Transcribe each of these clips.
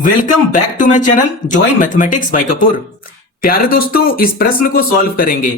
Welcome back to my channel join mathematics by Kapoor. प्यारे दोस्तों, इस प्रश्न को सॉल्व करेंगे।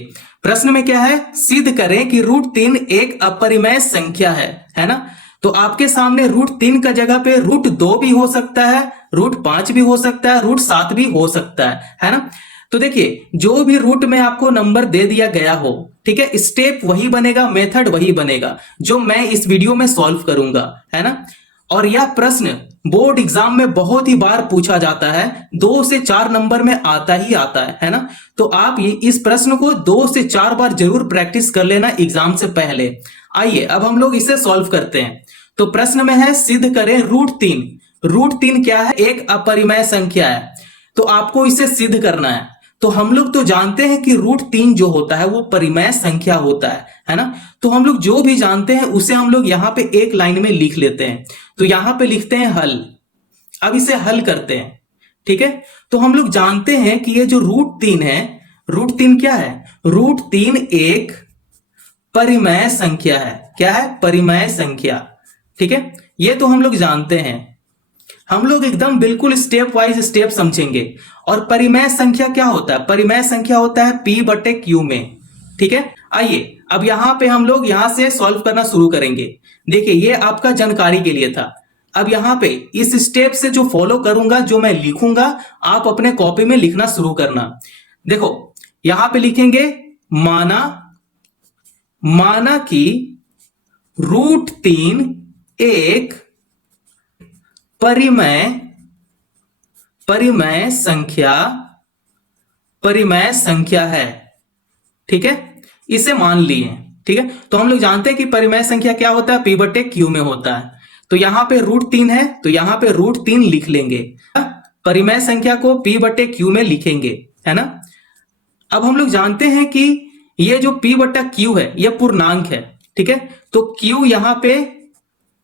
प्रश्न में क्या है, सिद्ध करें कि √3 एक अपरिमेय संख्या है ना। तो आपके सामने √3 का जगह पे √2 भी हो सकता है, √5 भी हो सकता है, √7 भी हो सकता है ना। तो देखिए, जो भी रूट में आपको नंबर दे दिया गया हो, ठीक है, स्टेप वही बनेगा, मेथड वही बनेगा जो मैं इस वीडियो में सॉल्व करूंगा, है ना। और यह प्रश्न बोर्ड एग्जाम में बहुत ही बार पूछा जाता है, 2 से 4 नंबर में आता ही आता है ना। तो आप ये इस प्रश्न को 2 से 4 बार जरूर प्रैक्टिस कर लेना एग्जाम से पहले। आइए अब हम लोग इसे सॉल्व करते हैं। तो प्रश्न में है, सिद्ध करें √3। √3 क्या है, एक अपरिमेय संख्या है। तो आपको इसे सिद्ध करना है। तो हम लोग तो जानते हैं कि √3 जो होता है वो परिमेय संख्या होता है ना। तो हम लोग जो भी जानते हैं उसे हम लोग यहां पे एक लाइन में लिख लेते हैं। तो यहां पे लिखते हैं हल। अब इसे हल करते हैं, ठीक है। तो हम लोग जानते हैं कि ये जो √3 है, √3 क्या है, √3 एक परिमेय संख्या है। क्या है, परिमेय संख्या, ठीक है। ये तो हम लोग जानते हैं। हम लोग एकदम बिल्कुल स्टेप वाइज स्टेप समझेंगे। और परिमेय संख्या क्या होता है, परिमेय संख्या होता है P/Q में, ठीक है। आइए अब यहां पे हम लोग यहां से सॉल्व करना शुरू करेंगे। देखिए, ये आपका जानकारी के लिए था। अब यहां पे इस स्टेप से जो फॉलो करूंगा, जो मैं लिखूंगा, आप अपने कॉपी में लिखना शुरू करना। देखो यहां पे लिखेंगे, माना कि √3 एक परिमेय संख्या है, ठीक है। इसे मान लिए, ठीक है। तो हम लोग जानते हैं कि परिमेय संख्या क्या होता है, P/Q में होता है। तो यहां पे √3 है, तो यहां पे √3 लिख लेंगे। परिमेय संख्या को P/Q में लिखेंगे, है ना। अब हम लोग जानते हैं कि ये जो P/Q है ये पूर्णांक है, ठीक है। तो Q यहां पे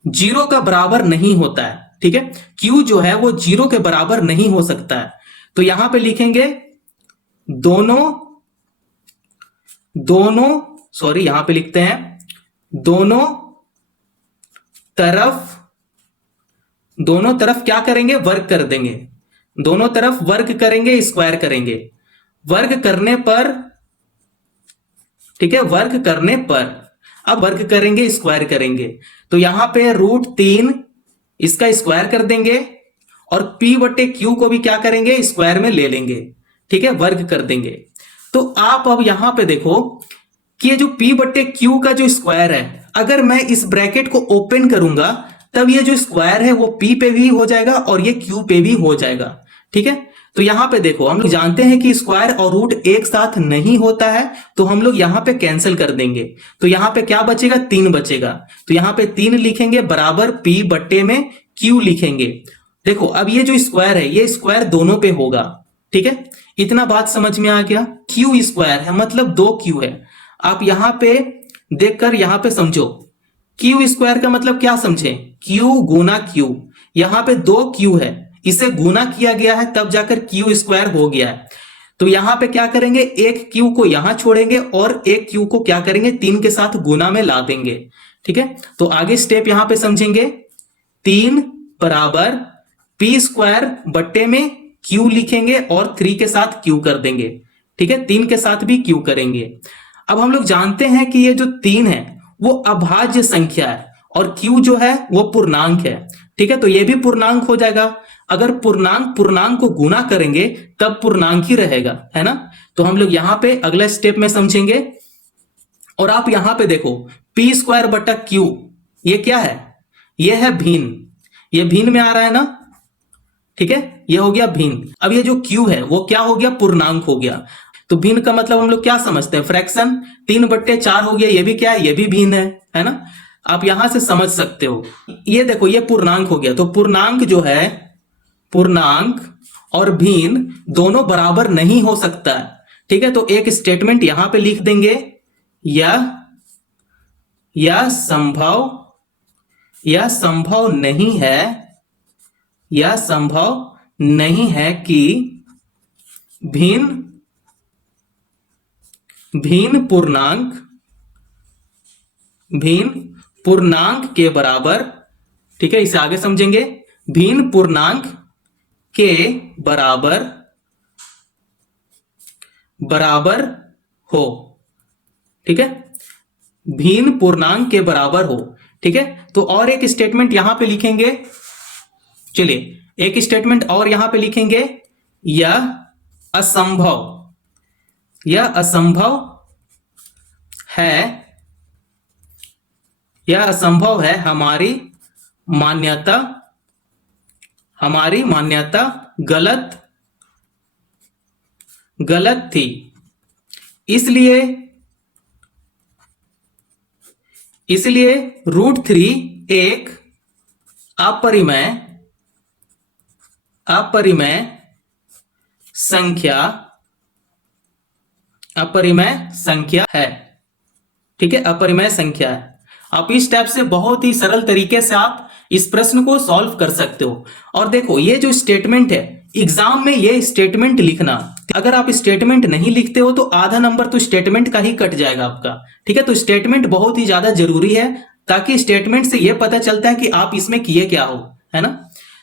0 का बराबर नहीं होता है, ठीक है। Q जो है वो 0 के बराबर नहीं हो सकता है। तो यहां पे लिखेंगे यहां पे लिखते हैं, दोनों तरफ क्या करेंगे, वर्ग कर देंगे। दोनों तरफ वर्ग करेंगे, स्क्वायर करेंगे। वर्ग करने पर, ठीक है, वर्ग करने पर अब वर्ग करेंगे, स्क्वायर करेंगे। तो यहां पे √3 इसका स्क्वायर कर देंगे और P/Q को भी क्या करेंगे, स्क्वायर में ले लेंगे, ठीक है, वर्ग कर देंगे। तो आप अब यहां पे देखो कि ये जो P/Q का जो स्क्वायर है, अगर मैं इस ब्रैकेट को ओपन करूंगा तब ये जो स्क्वायर है वो P पे भी हो जाएगा और ये Q पे भी हो जाएगा, ठीक है। तो यहां पे देखो, हम लोग जानते हैं कि स्क्वायर और रूट एक साथ नहीं होता है, तो हम लोग यहां पे कैंसिल कर देंगे। तो यहां पे क्या बचेगा, 3 बचेगा। तो यहां पे 3 लिखेंगे बराबर P/Q लिखेंगे। देखो अब ये जो स्क्वायर है ये स्क्वायर दोनों पे होगा, ठीक है। इतना बात समझ में आ गया। Q स्क्वायर है मतलब 2Q है। आप यहां पे देखकर यहां पे समझो, Q स्क्वायर का मतलब क्या समझे, Q गुना Q। यहां पे 2Q है, इसे गुना किया गया है तब जाकर Q स्क्वायर हो गया है। तो यहां पे क्या करेंगे, एक Q को यहां छोड़ेंगे और एक Q को क्या करेंगे, 3 के साथ गुना में ला देंगे, ठीक है। तो आगे स्टेप यहां पे समझेंगे। 3 बराबर P² में Q लिखेंगे और 3 के साथ Q कर देंगे, ठीक है। 3 के साथ भी Q करेंगे। अब हम लोग जानते हैं कि ये जो 3 है वो अभाज्य संख्या है और Q जो है वो पूर्णांक है, ठीक है। तो ये भी पूर्णांक हो जाएगा। अगर पूर्णांक को गुना करेंगे तब पूर्णांक ही रहेगा, है ना। तो हम लोग यहां पे अगले स्टेप में समझेंगे। और आप यहां पे देखो, P² ये क्या है, ये है भिन्न। ये भिन्न में आ रहा है ना, ठीक है, ये हो गया भिन्न। अब ये जो Q है वो क्या हो गया, पूर्णांक हो गया। तो भिन्न का मतलब हम लोग क्या समझते हैं, फ्रैक्शन। 3/4 हो गया, ये भी क्या है, ये भी भिन्न है ना। आप यहां से समझ सकते हो। ये देखो, ये पूर्णांक हो गया। तो पूर्णांक जो है, पूर्णांक और भिन्न दोनों बराबर नहीं हो सकता है, ठीक है। तो एक स्टेटमेंट यहां पे लिख देंगे, यह संभव नहीं है, यह संभव नहीं है कि भिन्न पूर्णांक के बराबर, ठीक है। इसे आगे समझेंगे, भिन्न पूर्णांक के बराबर बराबर हो, ठीक है, भिन्न पूर्णांक के बराबर हो, ठीक है। तो और एक स्टेटमेंट यहां पे लिखेंगे, चलिए एक स्टेटमेंट और यहां पे लिखेंगे, यह असंभव है, यह असंभव है, हमारी मान्यता गलत थी, इसलिए √3 एक अपरिमेय संख्या है, ठीक है, अपरिमेय संख्या है। आप इस टाइप से बहुत ही सरल तरीके से आप इस प्रश्न को सॉल्व कर सकते हो। और देखो ये जो स्टेटमेंट है, एग्जाम में ये स्टेटमेंट लिखना, अगर आप स्टेटमेंट नहीं लिखते हो तो आधा नंबर तो स्टेटमेंट का ही कट जाएगा आपका, ठीक है। तो स्टेटमेंट बहुत ही ज्यादा जरूरी है, ताकि स्टेटमेंट से यह पता चलता है कि आप इसमें किए क्या हो, है ना।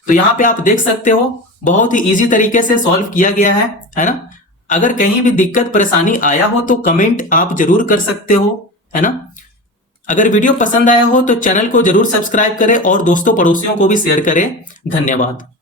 तो यहां पे आप देख सकते हो बहुत ही इजी तरीके से सॉल्व किया गया है ना। अगर कहीं भी दिक्कत परेशानी आया हो तो कमेंट आप जरूर कर सकते हो, है ना। अगर वीडियो पसंद आया हो तो चैनल को जरूर सब्सक्राइब करें और दोस्तों पड़ोसियों को भी शेयर करें। धन्यवाद।